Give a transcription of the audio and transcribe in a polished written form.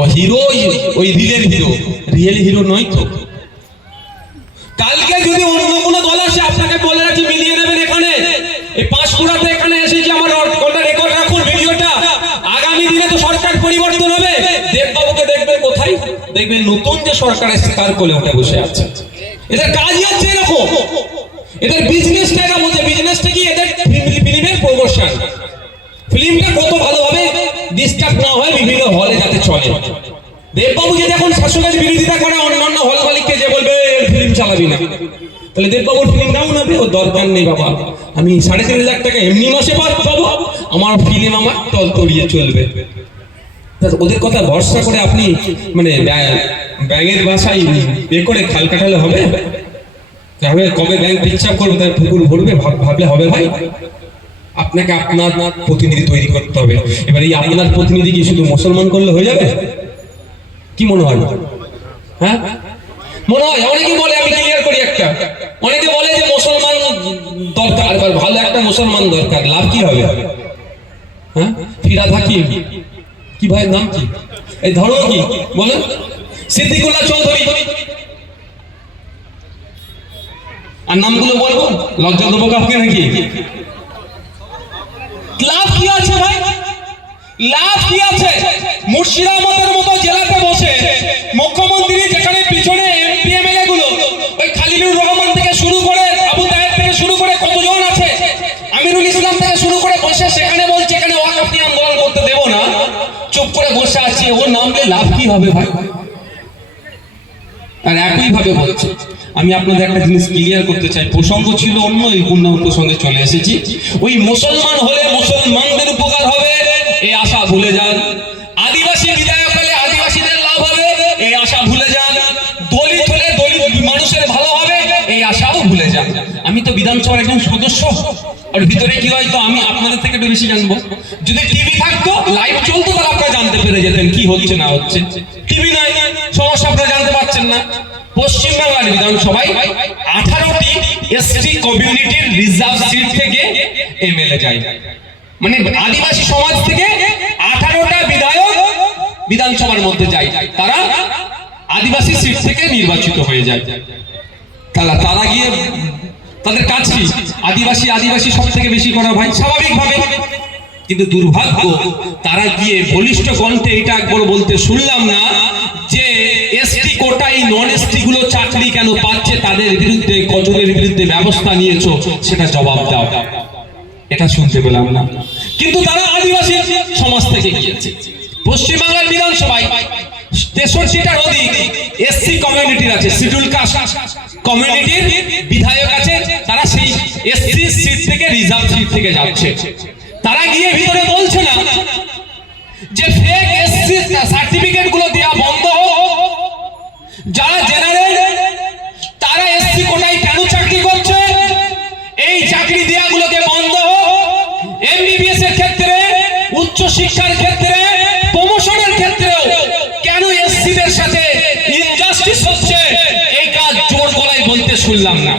ও hero ওই রিলের hero, real hero নয় তো। কালকে যদি অন্য কোনো দল আসে আপনাকে বলে রাখি মিলিয়ে নেবেন, এখানে এই পাঁশকুড়াতে এখানে এসেছি, আমার রেকর্ড রাখুন ভিডিওটা। আগামী দিনে তো সরকার পরিবর্তন হবে, দেববাবুকে দেখবেন কোথায়, দেখবেন নতুন যে সরকার এসে তার কোলে উঠে বসে আছে। এদের কাজই হচ্ছে এরকম, এদের বিজনেসটা এরা বোঝে। বিজনেসটা কি? এদের ফিল্মের প্রমোশন। ফিল্মটা কত ভালোভাবে ডিস্টার্ব না হয় বিভিন্ন হলে যাতে চলে। দেববাবু যদি এখন শাসকের বিরোধিতা করে অন্যান্য হল মালিককে যে বলবে ফিল্ম চালাবি না, তাহলে দেববাবুর ফিল্ম ডাউন হবে। ওর দরকার নেই বাবা, আমি 3.5 লাখ টাকা এমনি মাসে পাবো, আমার ফিল্ম আমার তল তড়িয়ে চলবে। ওদের কথা ভরসা করে আপনি মানে ব্যাঙের বাসায় এ করে খাল কাটালে হবে? কবে ব্যাংক পিচ্ছাপ করবে তার পুকুর ভরবে ভাবলে হবে ভাই? আপনাকে আপনার প্রতিনিধি তৈরি করতে হবে। এবার এই আপনার প্রতিনিধি কি শুধু মুসলমান করলে হয়ে যাবে? কি মনে হয়? হ্যাঁ মনে হয়? অনেকে বলে, আমি ক্লিয়ার করি একটা, অনেকে বলে যে মুসলমান দরকার, এবার ভালো একটা মুসলমান দরকার, লাভ কি হবে? হ্যাঁ ফিরাদ হাকিম কি ভাইয়ের নাম কি, এই ধরো কি বলেন, সিদ্দিকুল্লাহ চৌধুরী, আর নামগুলো বলবো? লজ্জা দেবো কাউকে নাকি? লাভ কি আছে ভাই? লাভ কি আছে? মুর্শিদাবাদের মতো জেলাতে বসে মুখ্যমন্ত্রী, যেখানে পিছনে এমপি এমএলএ গুলো ওই খালিলুর রহমান থেকে শুরু করে, আবু তাহের থেকে শুরু করে কতজন আছে, আমিরুল ইসলাম থেকে শুরু করে বসে সেখানে বলছে এখানে ওয়াকফ নিয়ে আন্দোলন করতে দেব না, চুপ করে বসে আছি। ও নামলে লাভ কি হবে ভাই? আর একই ভাবে বলছে। আমি আপনাদের একটা জিনিস ক্লিয়ার করতে চাই, প্রসঙ্গ ছিল অন্য, এই পূর্ণ প্রসঙ্গে চলে এসেছি। ওই মুসলমান হলে মুসলমানদের উপকার হবে এই আশা ভুলে যান, আদিবাসী বিধায়ক হলে আদিবাসীদের লাভ হবে এই আশা ভুলে যান, দলিত হলে দলিত মানুষের ভালো হবে এই আশাও ভুলে যান। আমি তো বিধানসভার একজন সদস্য, আর ভিতরে কি হয়তো আমি আপনাদের থেকে একটু বেশি জানবো। যদি টিভি থাকতো, লাইভ চলতো, তাহলে আপনারা জানতে পেরে যেতেন কি হচ্ছে না হচ্ছে। টিভি নাই, সমস্যা আপনারা জানতে পারছেন না। পশ্চিমবাংলার বিধানসভায় 18টি এসটি কমিউনিটির রিজার্ভ সিট থেকে এমএলএ যায়, মানে আদিবাসী সমাজ থেকে 18টা বিধায়ক বিধানসভার মধ্যে যায়, তারা আদিবাসী সিট থেকে নির্বাচিত হয়ে যায়। তারা গিয়ে তাদের কাজ কি? আদিবাসী সব থেকে বেশি করা ভাই, স্বাভাবিকভাবে। কিন্তু দুর্ভাগ্য, তারা গিয়ে বলিষ্ঠ কণ্ঠে এটা একবার বলতে শুনলাম না যে এসটি কোটাই নন এসটি গুলো চাকরি কেন পাচ্ছে, তাদের বিরুদ্ধে কজনের বিরুদ্ধে ব্যবস্থা নিয়েছো সেটা জবাব দাও, এটা শুনতে পেলাম না। কিন্তু তারা আদিবাসী সমাজ থেকে গিয়েছে। পশ্চিমবাংলার বিধানসভায় 63টার অধিক এসসি কমিউনিটির আছে, শিডিউল কাস্ট কমিউনিটির বিধায়ক আছে, তারা সেই এসসি সিট থেকে রিজার্ভ সিট থেকে যাচ্ছে। তারা গিয়ে ভিতরে বলছে না যে ফেক এসসি সার্টিফিকেট গুলো দেওয়া বন্ধ হোক, যারা জেনারেল তারা এসসি কোটায় কেন চাকরি করছে এই চাকরি দেওয়াগুলোকে বন্ধ হোক, এমবিবিএস এর ক্ষেত্রে, উচ্চ শিক্ষার ক্ষেত্রে, প্রমোশনের ক্ষেত্রেও কেন এসসিদের সাথে ইনজাস্টিস হচ্ছে এই কাজ জোর গলায় বলতে শুনলাম না।